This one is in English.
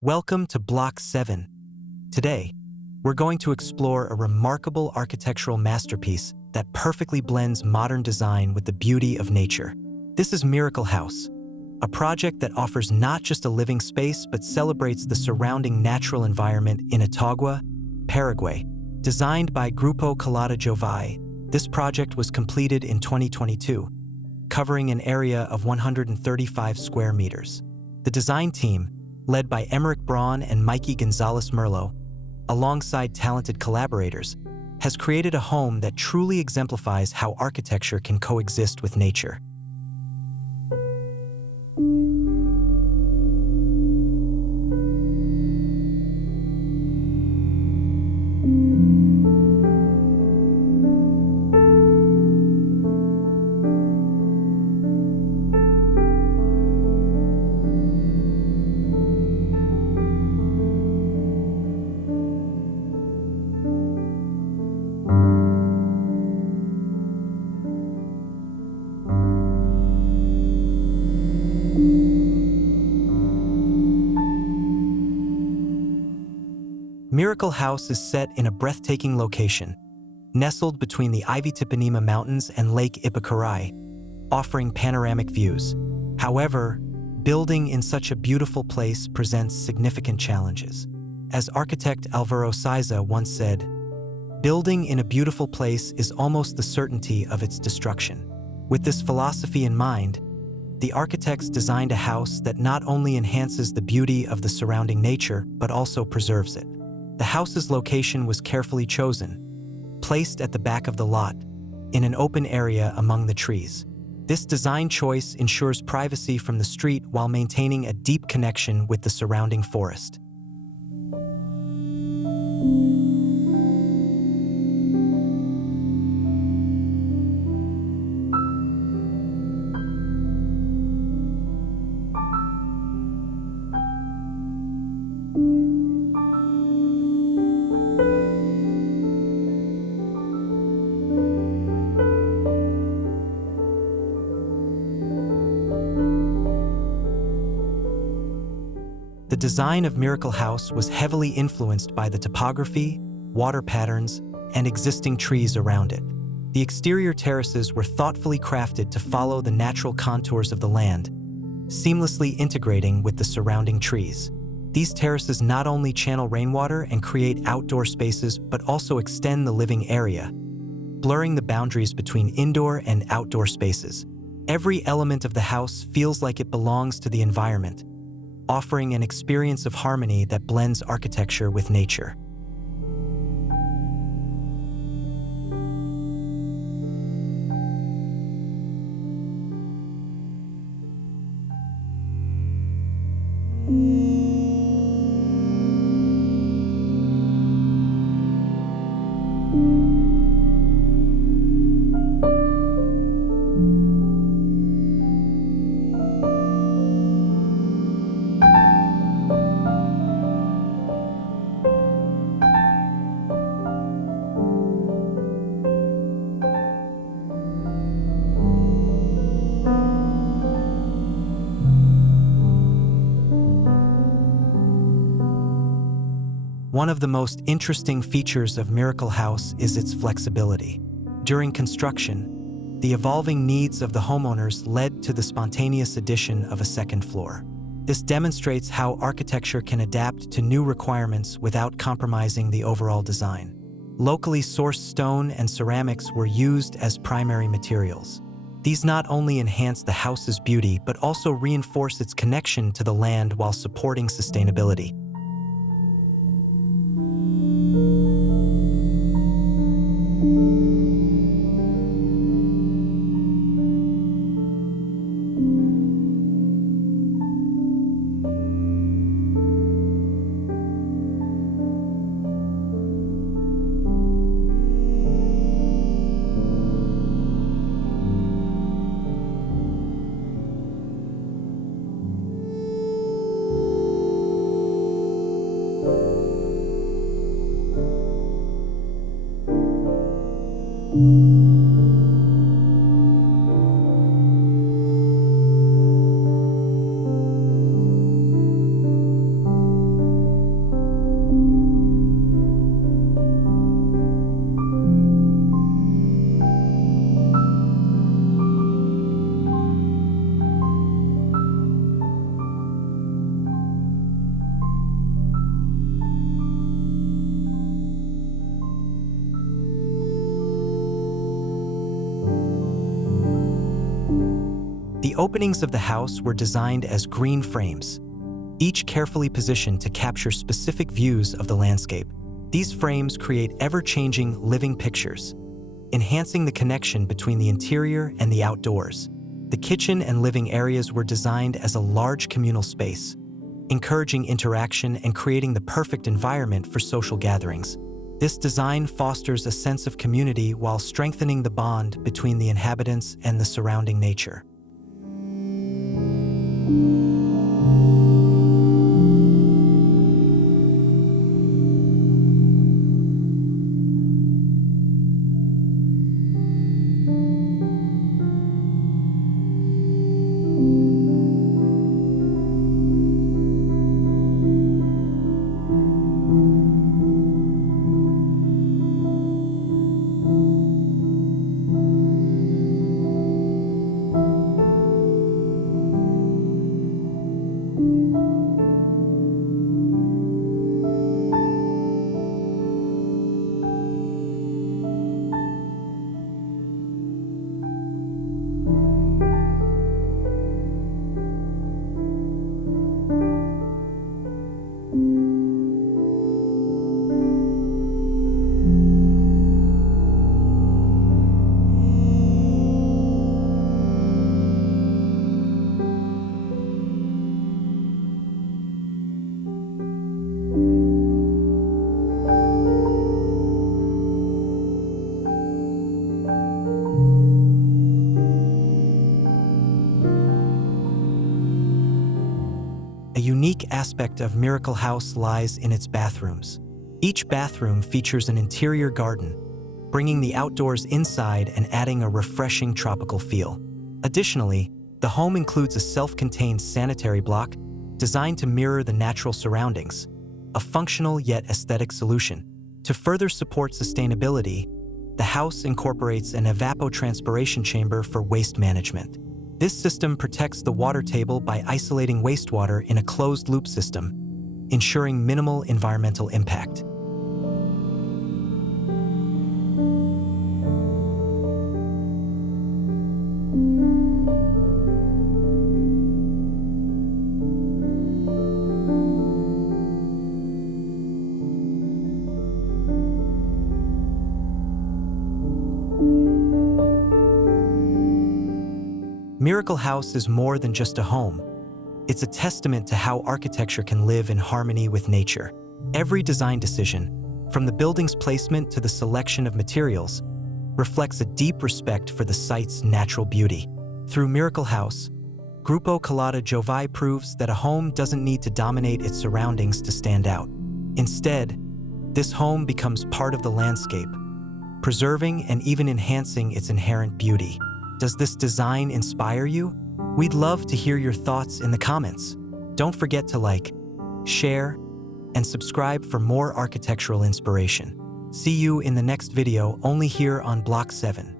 Welcome to Block 7. Today, we're going to explore a remarkable architectural masterpiece that perfectly blends modern design with the beauty of nature. This is Miracle House, a project that offers not just a living space but celebrates the surrounding natural environment in Itauguá, Paraguay. Designed by Grupo Culata Jovái, this project was completed in 2022, covering an area of 135 square meters. The design team, led by Emerick Braun and Mikey Gonzalez Merlo, alongside talented collaborators, has created a home that truly exemplifies how architecture can coexist with nature. Miracle House is set in a breathtaking location, nestled between the Yvytypanema Mountains and Lake Ypacaraí, offering panoramic views. However, building in such a beautiful place presents significant challenges. As architect Alvaro Siza once said, "Building in a beautiful place is almost the certainty of its destruction." With this philosophy in mind, the architects designed a house that not only enhances the beauty of the surrounding nature but also preserves it. The house's location was carefully chosen, placed at the back of the lot, in an open area among the trees. This design choice ensures privacy from the street while maintaining a deep connection with the surrounding forest. The design of Miracle House was heavily influenced by the topography, water patterns, and existing trees around it. The exterior terraces were thoughtfully crafted to follow the natural contours of the land, seamlessly integrating with the surrounding trees. These terraces not only channel rainwater and create outdoor spaces but also extend the living area, blurring the boundaries between indoor and outdoor spaces. Every element of the house feels like it belongs to the environment, offering an experience of harmony that blends architecture with nature. One of the most interesting features of Miracle House is its flexibility. During construction, the evolving needs of the homeowners led to the spontaneous addition of a second floor. This demonstrates how architecture can adapt to new requirements without compromising the overall design. Locally sourced stone and ceramics were used as primary materials. These not only enhance the house's beauty but also reinforce its connection to the land while supporting sustainability. openings of the house were designed as green frames, each carefully positioned to capture specific views of the landscape. These frames create ever-changing living pictures, enhancing the connection between the interior and the outdoors. The kitchen and living areas were designed as a large communal space, encouraging interaction and creating the perfect environment for social gatherings. This design fosters a sense of community while strengthening the bond between the inhabitants and the surrounding nature. A unique aspect of Miracle House lies in its bathrooms. Each bathroom features an interior garden, bringing the outdoors inside and adding a refreshing tropical feel. Additionally, the home includes a self-contained sanitary block designed to mirror the natural surroundings, a functional yet aesthetic solution. To further support sustainability, the house incorporates an evapotranspiration chamber for waste management. This system protects the water table by isolating wastewater in a closed-loop system, ensuring minimal environmental impact. Miracle House is more than just a home. It's a testament to how architecture can live in harmony with nature. Every design decision, from the building's placement to the selection of materials, reflects a deep respect for the site's natural beauty. Through Miracle House, Grupo Culata Jovái proves that a home doesn't need to dominate its surroundings to stand out. Instead, this home becomes part of the landscape, preserving and even enhancing its inherent beauty. Does this design inspire you? We'd love to hear your thoughts in the comments. Don't forget to like, share, and subscribe for more architectural inspiration. See you in the next video only here on Block 7.